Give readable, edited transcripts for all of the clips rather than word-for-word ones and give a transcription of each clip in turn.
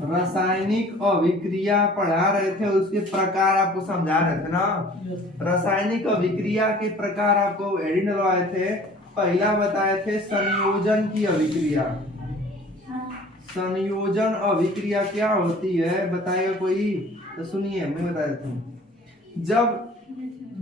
रासायनिक अभिक्रिया पढ़ा रहे थे, उसके प्रकार आपको समझा रहे थे ना। रासायनिक अभिक्रिया के प्रकार आपको एडिट करवाए थे। पहला बताए थे संयोजन की अभिक्रिया। संयोजन अभिक्रिया क्या होती है बताइएगा कोई? तो सुनिए मैं बता देता हूँ। जब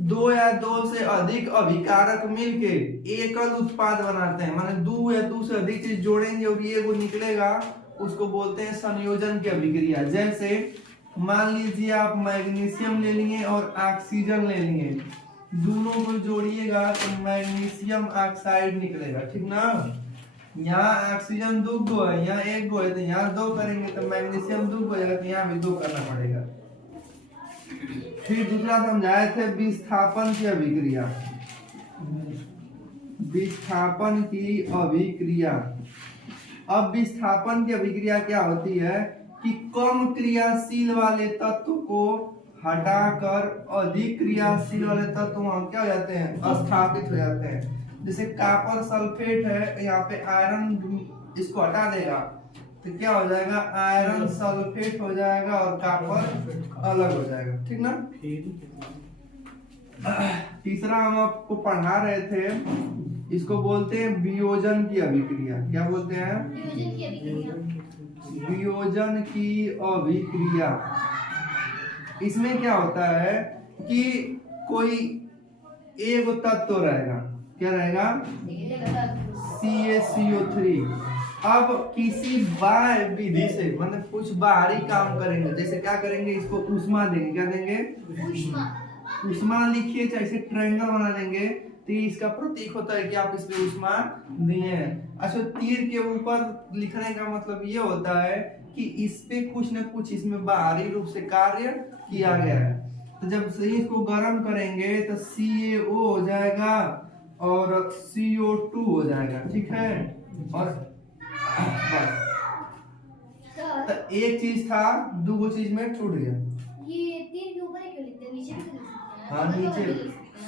दो या दो से अधिक अभिकारक मिलके एकल उत्पाद बनाते हैं, माने दो या दो से अधिक चीज जोड़ेंगे और ये वो निकलेगा, उसको बोलते हैं संयोजन की अभिक्रिया। जैसे मान लीजिए आप मैग्नीशियम ले लिए और ऑक्सीजन ले लिए, दोनों को जोड़िएगा तो मैग्नीशियम ऑक्साइड निकलेगा, ठीक ना। यहाँ ऑक्सीजन दो गो है, यहाँ एक गो है, तो यहाँ दो करेंगे तो मैग्नीशियम दो गो है, तो यहाँ भी दो करना पड़ेगा। फिर दूसरा समझाए थे विस्थापन की अभिक्रिया। विस्थापन की अभिक्रिया। अब विस्थापन की अभिक्रिया क्या होती है कि कम क्रियाशील वाले तत्व को हटाकर अधिक क्रियाशील वाले तत्व हम क्या हो जाते हैं? स्थापित हो जाते हैं। जैसे कॉपर सल्फेट है, यहाँ पे आयरन इसको हटा देगा तो क्या हो जाएगा? आयरन सल्फेट हो जाएगा और कॉपर अलग हो जाएगा, ठीक ना। तीसरा हम आपको पढ़ा रहे थे, इसको बोलते हैं वियोजन की अभिक्रिया। क्या बोलते हैं? वियोजन की अभिक्रिया। इसमें क्या होता है कि कोई एक तत्व रहेगा, क्या रहेगा? CaCO3। अब किसी बाह्य विधि से मतलब कुछ बाहरी काम करेंगे, जैसे क्या करेंगे? इसको ऊष्मा देंगे। क्या देंगे? ऊष्मा लिखिए, चाहे इसे ट्रायंगल बना देंगे तो इसका प्रतीक होता है कि आप इसमें ऊष्मा दिए हैं। अच्छा, तीर के ऊपर लिखने का मतलब ये होता है कि इस पे कुछ न कुछ इसमें बाहरी रूप से कार्य किया गया है। तो जब से इसको गर्म करेंगे तो CaO हो जाएगा और CO2 हो जाएगा, ठीक है। और तो एक चीज था, दो चीज में छूट गया। ये 3 के ऊपर क्यों लिखते हैं? नीचे भी तो लिख सकते हैं। हाँ, नीचे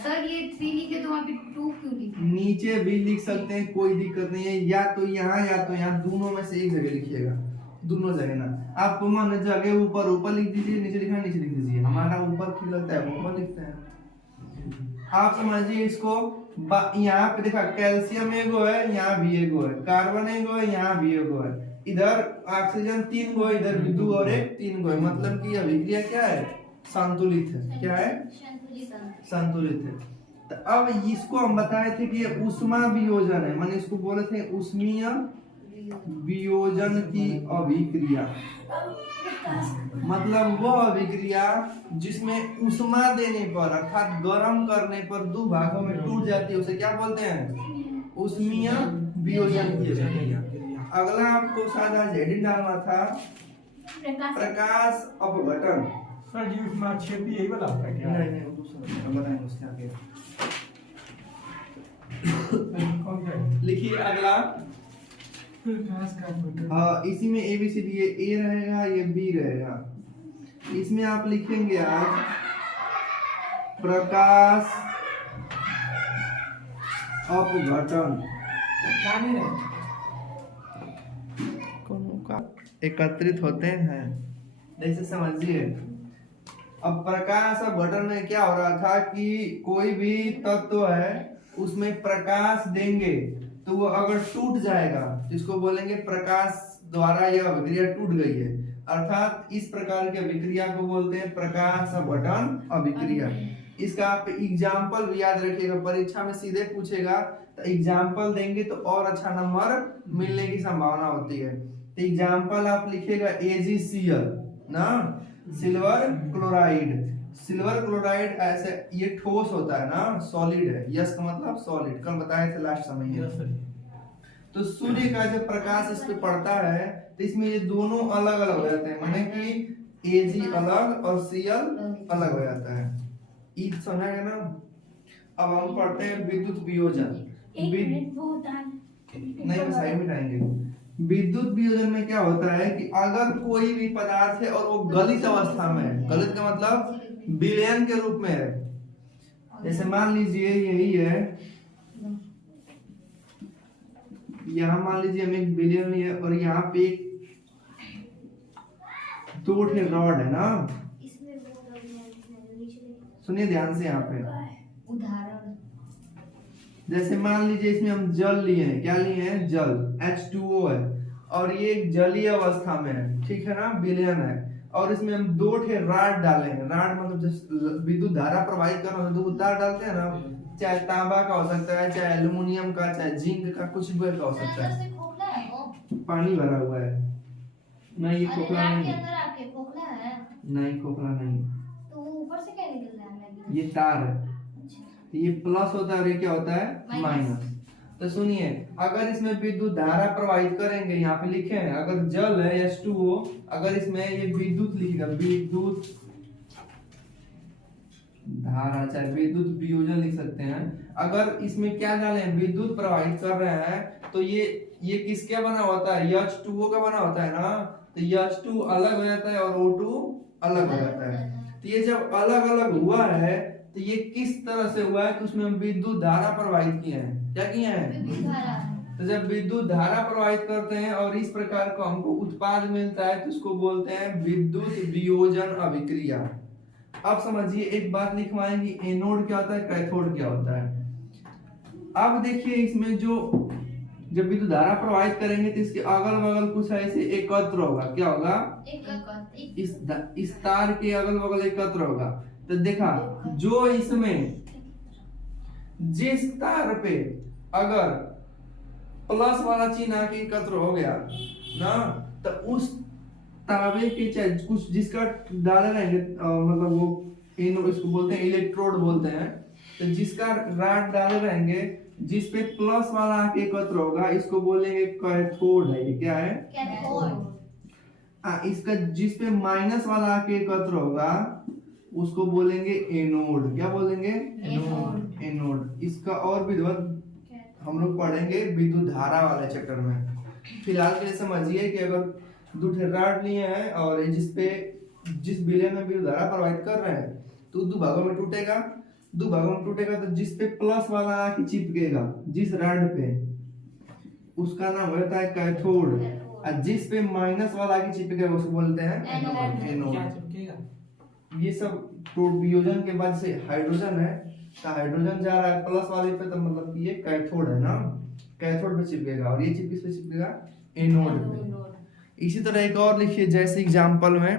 सर ये 3 लिखे तो वहाँ पे 2 क्यों लिखे? नीचे भी लिख सकते हैं, कोई दिक्कत नहीं है। या तो यहाँ दोनों में से एक जगह लिखिएगा, दोनों जगह ना। आपको मन जगह ऊपर लिख दीजिए, नीचे लिखना नीचे लिख दीजिए। हमारा ऊपर क्यों लगता है? ऊपर लिखते हैं। आप समझिए इसको। यहाँ पे देखा कैल्शियम एगो है, यहाँ भी एगो है, कार्बन एगो है, यहाँ भी एगो है, इधर ऑक्सीजन 3 गो है, इधर भी 2 और 1 3 गो है। मतलब कि अभिक्रिया क्या है? संतुलित है। क्या है? संतुलित है। तो अब इसको हम बताए थे कि ये ऊष्मा वियोजन है, माने इसको बोले थे ऊष्मीय वियोजन की अभिक्रिया। मतलब वो अभिक्रिया जिसमें ऊष्मा देने पर अर्थात गर्म करने पर दो भागों में टूट जाती है, उसे क्या बोलते हैं? ऊष्मीय वियोजन की अभिक्रिया। अगला आपको सादा जेडी डालना था, प्रकाश अपघटन। सर जी उसमें क्षेपी यही वाला होता है क्या? नहीं वो दूसरा बताएंगे उसके आगे। कौन सा है? लिखिए अगला। प्रकाश का अपघटन। हाँ, इसी में ABCD, ये A रहेगा, ये B रहेगा। इसमें आप लिखेंगे आज प्रकाश अपघटन। एकत्रित होते हैं, जैसे समझिए। अब प्रकाश अपघटन में क्या हो रहा था कि कोई भी तत्व है उसमें प्रकाश देंगे तो वो अगर टूट जाएगा तो इसको बोलेंगे प्रकाश द्वारा यह अभिक्रिया टूट गई है। अर्थात इस प्रकार की अभिक्रिया को बोलते हैं प्रकाश अपघटन अभिक्रिया। इसका आप एग्जाम्पल भी याद रखिएगा, परीक्षा में सीधे पूछेगा तो एग्जाम्पल देंगे तो और अच्छा नंबर मिलने की संभावना होती है। तो एग्जाम्पल आप लिखिएगा AgCl ना, सिल्वर क्लोराइड। सिल्वर क्लोराइड ऐसे ये ठोस होता है ना, सॉलिड है। यस का मतलब सॉलिड, कल बताए थे लास्ट समय में। तो सूर्य का जब प्रकाश इस पे पड़ता है तो इसमें ये दोनों अलग अलग हो जाते हैं, माने कि Ag अलग और Cl अलग हो जाता है। ई समझा गया ना। अब हम पढ़ते हैं विद्युत वियोजन। नहीं, साइड में जाएंगे। विद्युत वियोजन में क्या होता है कि अगर कोई भी पदार्थ है और वो गलित अवस्था में है, गलित का मतलब विलयन के रूप में है। जैसे मान लीजिए यही है यहाँ मान लीजिए हम एक बिलियन लिए और यहाँ पे एक 2 ठे रॉड है ना। इसमें वो नीचे सुनिए ध्यान से यहाँ पे, उदाहरण जैसे मान लीजिए इसमें हम जल लिए हैं, क्या लिए हैं, जल H2O है और ये एक जलीय अवस्था में है, ठीक है ना, बिलियन है। और इसमें हम 2 ठे राड डालेंगे। राड मतलब जैसे विद्युत धारा प्रवाहित कर रहे हैं तो तार डालते हैं ना, चाहे तांबा का हो सकता है, चाहे एल्युमिनियम का, चाहे जिंक का, कुछ भी का हो सकता अंदर है। से खोखला है वो। पानी भरा हुआ है। नहीं ये अरे खोखला रात के नहीं, अंदर आके खोखला है नहीं खोखला नहीं, तो वो ऊपर से क्या निकल रहा है मैगी? ये तार है। अच्छा। ये प्लस होता है और ये क्या होता है, माइनस। तो सुनिए, अगर इसमें विद्युत धारा प्रवाहित करेंगे, यहाँ पे लिखे हैं अगर जल है H2O, अगर इसमें ये विद्युत लिखेगा, विद्युत धारा, चाहे विद्युत वियोजन लिख सकते हैं। अगर इसमें क्या डाले, विद्युत प्रवाहित कर रहे हैं, तो ये किसके बना होता है, H2O का बना होता है ना। तो H2 अलग हो जाता है और O2 अलग हो जाता है। तो ये जब अलग अलग हुआ है तो ये किस तरह से हुआ है कि उसमें हम विद्युत धारा प्रवाहित किए हैं, क्या किए हैं, विद्युत धारा। तो जब विद्युत धारा प्रवाहित करते हैं और इस प्रकार का हमको उत्पाद मिलता है तो उसको बोलते हैं विद्युत वियोजन अभिक्रिया। अब समझिए एक बात लिखवाएंगे, एनोड क्या होता है, कैथोड क्या होता है। अब देखिए इसमें जो जब विद्युत धारा प्रवाहित करेंगे तो इसके अगल बगल कुछ ऐसे एकत्र होगा, क्या होगा, इस तार के अगल बगल एकत्र होगा। तो देखा, जो इसमें जिस तार पे अगर प्लस वाला चिन्ह आके एकत्र हो गया ना, तो उस तावे के चाहे कुछ जिसका डाले रहेंगे, मतलब वो इसको बोलते हैं इलेक्ट्रोड बोलते हैं। तो जिसका राड डाले रहेंगे, जिस पे प्लस वाला आके एकत्र होगा, इसको बोलेंगे कैथोड है। ये क्या है, कैथोड। इसका जिस पे माइनस वाला आके एकत्र होगा उसको बोलेंगे एनोड। क्या बोलेंगे, एनोड। एनोड। इसका और भी हम लोग पढ़ेंगे विद्युत धारा वाले चैप्टर में। फिलहाल के लिए समझिए कि अगर 2 ठे रॉड लिए हैं और जिस बिलियन में विद्युत धारा प्रवाहित कर रहे हैं तो 2 भागों में टूटेगा। 2 भागों में टूटेगा तो जिस पे प्लस वाला आके चिपकेगा, जिस रॉड पे, उसका नाम होता है कैथोड। और जिस पे माइनस वाला आके चिपकेगा उसको बोलते हैं एनोड। क्या चिपकेगा? ये सब तो वियोजन के बाद से हाइड्रोजन है, तो हाइड्रोजन जा रहा है प्लस वाले पे, तो मतलब कि ये कैथोड है ना, कैथोड पे चिपकेगा। और ये चिप किस पे चिपकेगा, एनोड पे। इसी तरह एक और लिखिए, जैसे एग्जांपल में